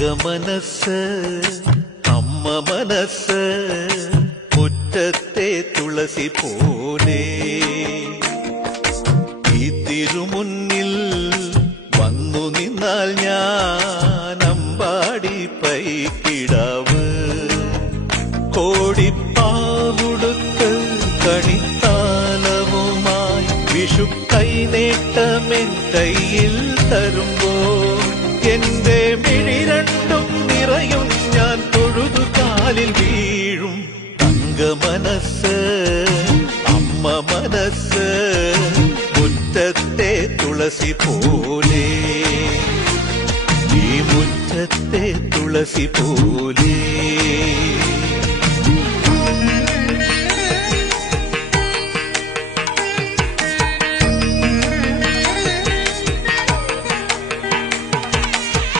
മനസ്സ് അമ്മ മനസ്സ് മുറ്റത്തെ തുളസി പോലെ ഈ തിരുമുന്നിൽ വന്നു നിന്നാൽ ഞാൻ അമ്പാടി പൈക്കിടാവ് കോടിപ്പാവുടുത്ത് കണിത്താലവുമായി വിഷു കൈനേട്ടമെൻ കയ്യിൽ തരുമ്പോൾ എന്റെ മിഴി രണ്ടും നിറയും ഞാൻ തൊഴുതു കാലിൽ വീഴും തങ്ക മനസ്സ് അമ്മ മനസ്സ് മുറ്റത്തെ തുളസി പോലെ ഈ മുറ്റത്തെ തുളസി പോലെ